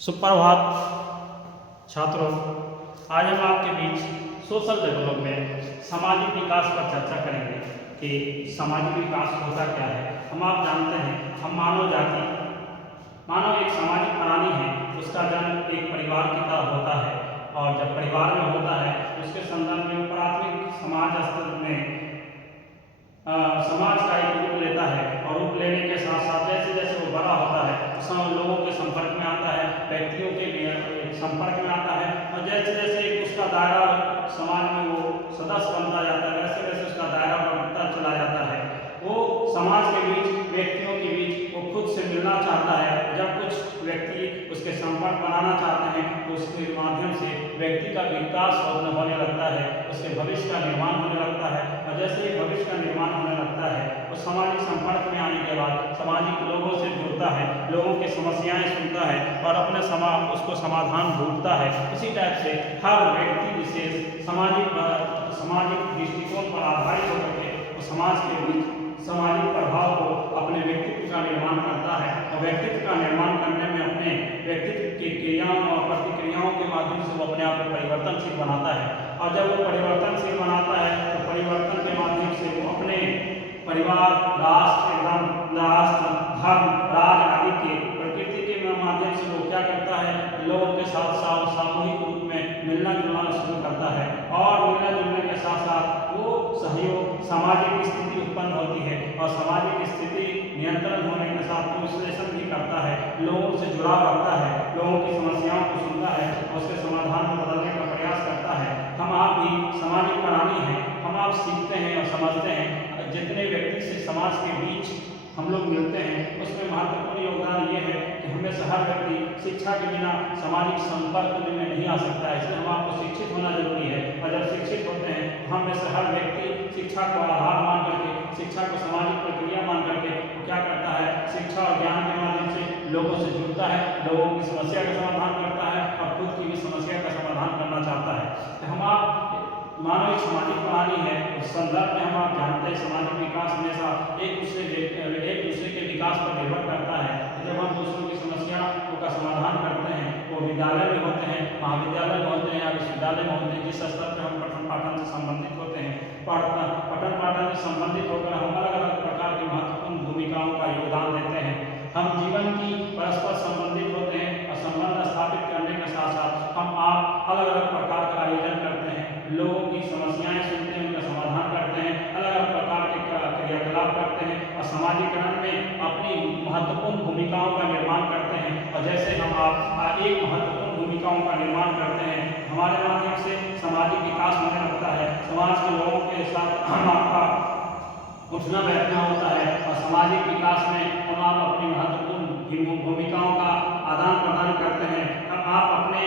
सुप्रभात छात्रों, आज हम आपके बीच सोशल डेवलपमेंट सामाजिक विकास पर चर्चा करेंगे कि सामाजिक विकास होता क्या है। हम आप जानते हैं हम मानव एक सामाजिक प्राणी है। उसका जन्म एक परिवार की तरह होता है और जब परिवार में होता है उसके संदर्भ में प्राथमिक समाज स्तर में समाज का एक रूप लेता है और रूप लेने के साथ साथ जैसे जैसे वो बड़ा होता है तो लोगों के संपर्क में आता है, व्यक्तियों के संपर्क में आता है और जैसे जैसे उसका दायरा समाज में वो सदस्य बनता जाता है वैसे वैसे उसका दायरा बढ़ता चला जाता है। वो समाज के बीच, व्यक्तियों के बीच वो खुद से मिलना चाहता है। जब कुछ व्यक्ति उसके संपर्क बनाना चाहते हैं तो उसके माध्यम से व्यक्ति का विकास होने लगता है, उसके भविष्य का निर्माण होने लगता है और जैसे ही भविष्य का निर्माण होने लगता है वो सामाजिक संपर्क में आने के बाद सामाजिक लोगों से जुड़ता है, लोगों की समस्याएं सुनता है और अपने उसको समाधान ढूंढता है। इसी टाइप से हर व्यक्ति विशेष सामाजिक दृष्टिकोण पर आधारित होकर के वो समाज के बीच सामाजिक प्रभाव को अपने व्यक्तित्व का निर्माण करता है और व्यक्तित्व का निर्माण करने में अपने व्यक्तित्व की क्रियाओं और प्रतिक्रियाओं के माध्यम से वो अपने आप को परिवर्तनशील बनाता है और जब वो परिवर्तनशील बनाता है तो परिवर्तन के माध्यम से वो अपने परिवार, राष्ट्र, धर्म, राज आदि के प्रकृति के माध्यम से वो क्या करता है, लोगों के साथ साथ सामूहिक रूप में मिलना जुलना शुरू करता है और मिलने जुलने के साथ साथ वो सहयोग, सामाजिक स्थिति उत्पन्न होती है और सामाजिक स्थिति नियंत्रण होने के साथ वो विश्लेषण भी करता है, लोगों से जुड़ाव रखता है, लोगों की समस्याओं को सुनता है और उसके समाधान में बदलने का प्रयास करता है। हम आप भी सामाजिक प्राणी हैं, हम आप सीखते हैं और समझते हैं। जितने व्यक्ति से समाज के बीच हम लोग मिलते हैं उसमें महत्वपूर्ण योगदान ये है कि हमें हर व्यक्ति शिक्षा के बिना सामाजिक संपर्क में नहीं आ सकता है, इसलिए हम आपको शिक्षित होना जरूरी है और जब शिक्षित होते हैं हम में से हर व्यक्ति शिक्षा को आधार मान करके, शिक्षा को सामाजिक प्रक्रिया मान करके वो क्या करता है, शिक्षा और ज्ञान के माध्यम से लोगों से जुड़ता है, लोगों की समस्या का समाधान करता है और खुद की भी समस्या का समाधान करना चाहता है। तो हम आप मानव एक सामाजिक प्राणी है। उस संदर्भ में हम आप जानते हैं सामाजिक विकास हमेशा एक दूसरे के विकास पर निर्भर करता है। जब हम दूसरों की समस्याओं का समाधान करते हैं वो विद्यालय में होते हैं, महाविद्यालय में होते हैं या विश्वविद्यालय में होते हैं, जिस स्तर पर हम पठन पाठन से संबंधित होते हैं, पठन पाठन से संबंधित होकर हम अलग अलग प्रकार की महत्वपूर्ण भूमिकाओं का योगदान देते हैं। हम जीवन की परस्पर संबंधित होते हैं और संबंध स्थापित करने के साथ साथ हम आप अलग अलग प्रकार का आयोजन करते हैं, लोगों की समस्याएं सुनते हैं, उनका समाधान करते हैं, अलग अलग प्रकार के क्रियाकलाप करते हैं और समाजीकरण में अपनी महत्वपूर्ण भूमिकाओं का निर्माण करते हैं। और जैसे हम आप एक महत्वपूर्ण भूमिकाओं का निर्माण करते हैं, हमारे माध्यम से सामाजिक विकास होने लगता है, समाज के लोगों के साथ हम आपका उठना बैठना होता है और सामाजिक विकास में हम आप अपनी महत्वपूर्ण भूमिकाओं का आदान प्रदान करते हैं। हम आप अपने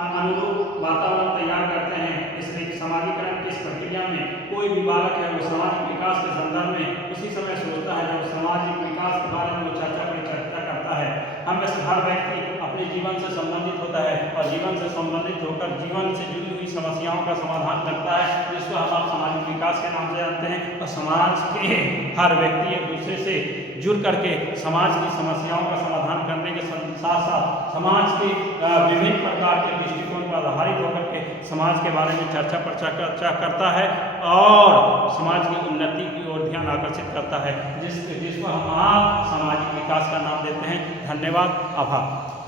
अनुरूप वातावरण तैयार करते हैं। इसलिए समाजीकरण की इस प्रक्रिया में कोई भी बालक है वो सामाजिक विकास के संदर्भ में उसी समय सोचता है जब सामाजिक विकास के बारे में वो चर्चा करता है। हम में से हर व्यक्ति अपने जीवन से संबंधित होता है और जीवन से संबंधित होकर जीवन से जुड़ी हुई समस्याओं का समाधान करता है, जिसको हम आप सामाजिक विकास के नाम से जानते हैं। और समाज के हर व्यक्ति एक दूसरे से जुड़ करके समाज की समस्याओं का समाधान करने के साथ साथ समाज के विभिन्न प्रकार के दृष्टिकोण पर आधारित होकर के समाज के बारे में चर्चा करता है और समाज की उन्नति की ओर ध्यान आकर्षित करता है, जिसको हम आप सामाजिक विकास का नाम देते हैं। धन्यवाद, आभार।